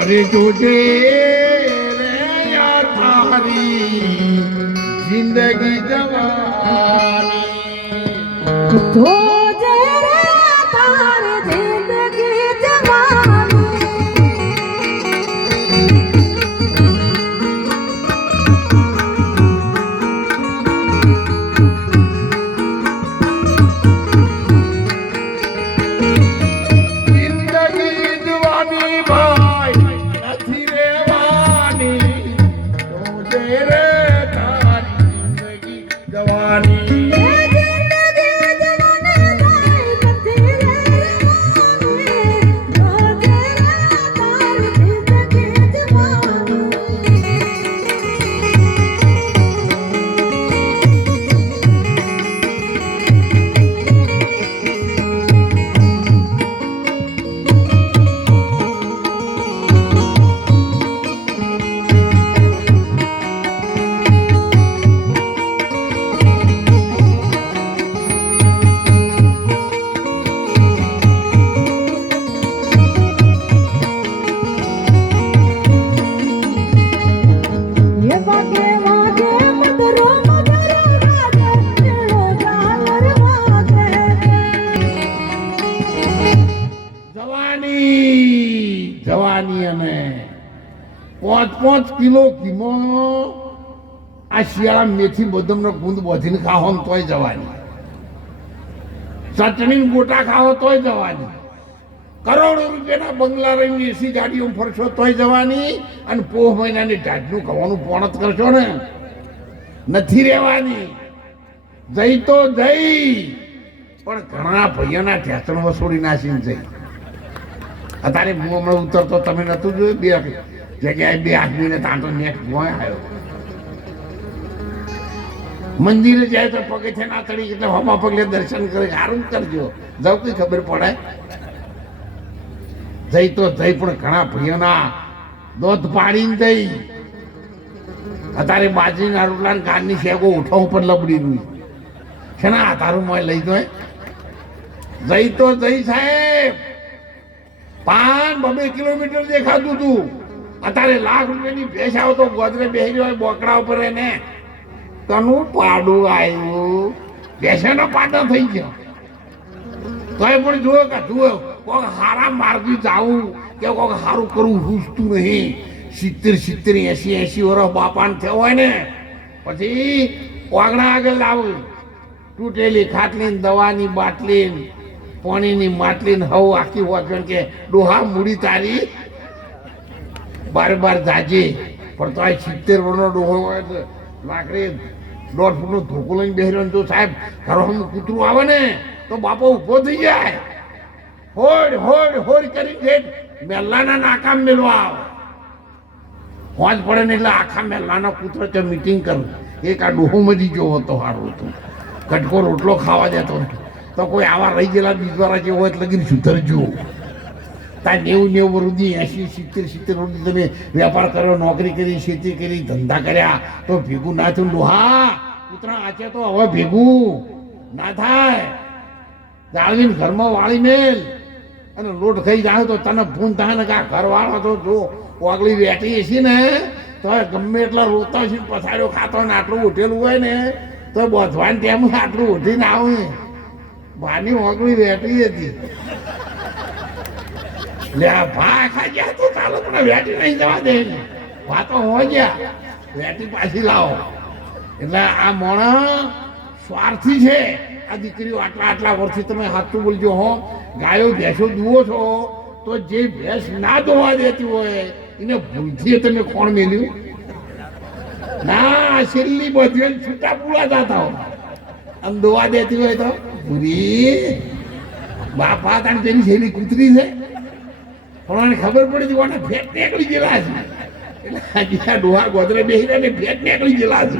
અરે જોજે રે યાર તારી જિંદગી જવાની. જોજે પાંચ કિલો કિમો આ શિયાળા મેથી બદામનો ગુંદ બધીને ખાવો તોય જવાની. ચટણી ગોટા ખાવો તોય જવાની. કરોડો રૂપિયાના બંગલા રહીને એસી ગાડીઓ ફરશો તોય જવાની અને પોહ મહિનાની ઢાઢનું ખાવાનું પોણત કરશો ને. નથી રહેવાની. જઈ તો જઈ પણ ઘણા ભાઈઓના ઠેસણ વસોડી નાસીને જઈ અત્યારે હું હમણાં ઉતરતો, તમે નતું જોયું? બે જગ્યાએ બે આદમીને તાંતો નેક ગોય આવ્યો. મંદિરે જાય તો પગે છે ના તળી એટલે હમા પગલે દર્શન કરે સારું કરજો. જવતી ખબર પડે? જઈ તો જઈ, પણ ઘણા ભાઈઓના દોધ પાડીને જઈ. અત્યારે બાજરીના રોટલા કાનની શેગો ઉઠાવ ઉપર લબડી રહી છે ને આ તારું મોય લઈ જોય જઈ તો જઈ સાહેબ. પાંચ બબે કિલોમીટર દેખાતું તું. અત્યારે લાખ રૂપિયાની ભેસ આવો તો ગોદરે બેસી હોય, બોકડા ઉપર એને. તનું પાડું આવ્યું ભેંસનો પાડો થઈ ગયો. તોય પણ જુઓ કે, જુઓ, કોક હારા માર્ગે જાવું કે કોક સારું કરવું હુસતું નહીં. સિત્તેર સિત્તેર, એસી એસી વર્ષ બાપાને થયો હોય ને, પછી વાગણા આગળ લાવું. તૂટેલી ખાટલી ને દવાની બાટલી પાણીની માટલી હવ આખી વાગણ કે ડોહા મૂડી તારી બાર બાર જાજે. પણ તો આ સિત્તેર વર્ષનો ડોહો હોય તો લાકડી દોઢ ફૂટનો ધોકો લઈને બેસી તો સાહેબ ઘરો કૂતરું આવે ને, તો બાપો ઊભો થઈ જાય. હોડ હોડ હોડ કરી જેઠ મેલ્લાના નાકામ મેળવા આવે. હોજ પડે ને એટલે આખા મેલ્લાનો કૂતરો ત્યાં મિટિંગ કરું. એક આ ડોહો મજી ગયો હતો સારું હતું. કટકો રોટલો ખાવા જતો તો કોઈ આવા રહી ગયેલા બીજવાળા જે હોય એટલે લગીને સુધરજો. તા નેવું નેવું વર્ષથી એસી સિત્તેર સિત્તેર વર્ષથી તમે વેપાર કર્યો નોકરી કરી, ખેતી કરી, ધંધા કર્યા, તો ભેગું ના થયું. લોહા, કૂતરા આચે તો હવે ભેગું ના થાય. જાળવીને ઘરમાં વાળી મેલ. અને લોટ ખાઈ જાય તો તને ફૂન થાય ને કે ઘરવાળો તો જો ઓગળી વેટી છે ને, તો ગમે એટલા રોતા છે પછાડ્યો ખાતો ને, આટલું ઉઠેલું હોય ને, તો બધવાન તેમ આટલું ઉઠીને આવે. ભાની ઓગળી વેટી હતી. લે ભા ખા ગયા તો ચાલો પણ વેટી નહીં જવા દે. ભા તો હો ગયા. વેટી પાછી લાવો. એટલે આ મોણા સ્વાર્થી છે. આ દીકરીઓ આટલા આટલા વર્ષથી તમે હાથું બોલજો હો. ગાયો, ભેંસો દુઓ છો, તો જે ભેંસ ના દોવા દેતી હોય, એને ભૂલથી તમે કોણ મેલ્યું. ના, છેલ્લી બધી છૂટા પૂરા જતા હો આમ દોવા દેતી હોય તો પૂરી બાપા તાણ તેની છેલ્લી કૂતરી છે. પણ મને ખબર પડી કોને ફેટ નીકળી ગયેલા છે. એટલે આ ડોહા ગોદરે બેસી રહ્યા ને ફેટ નીકળી ગયેલા છે.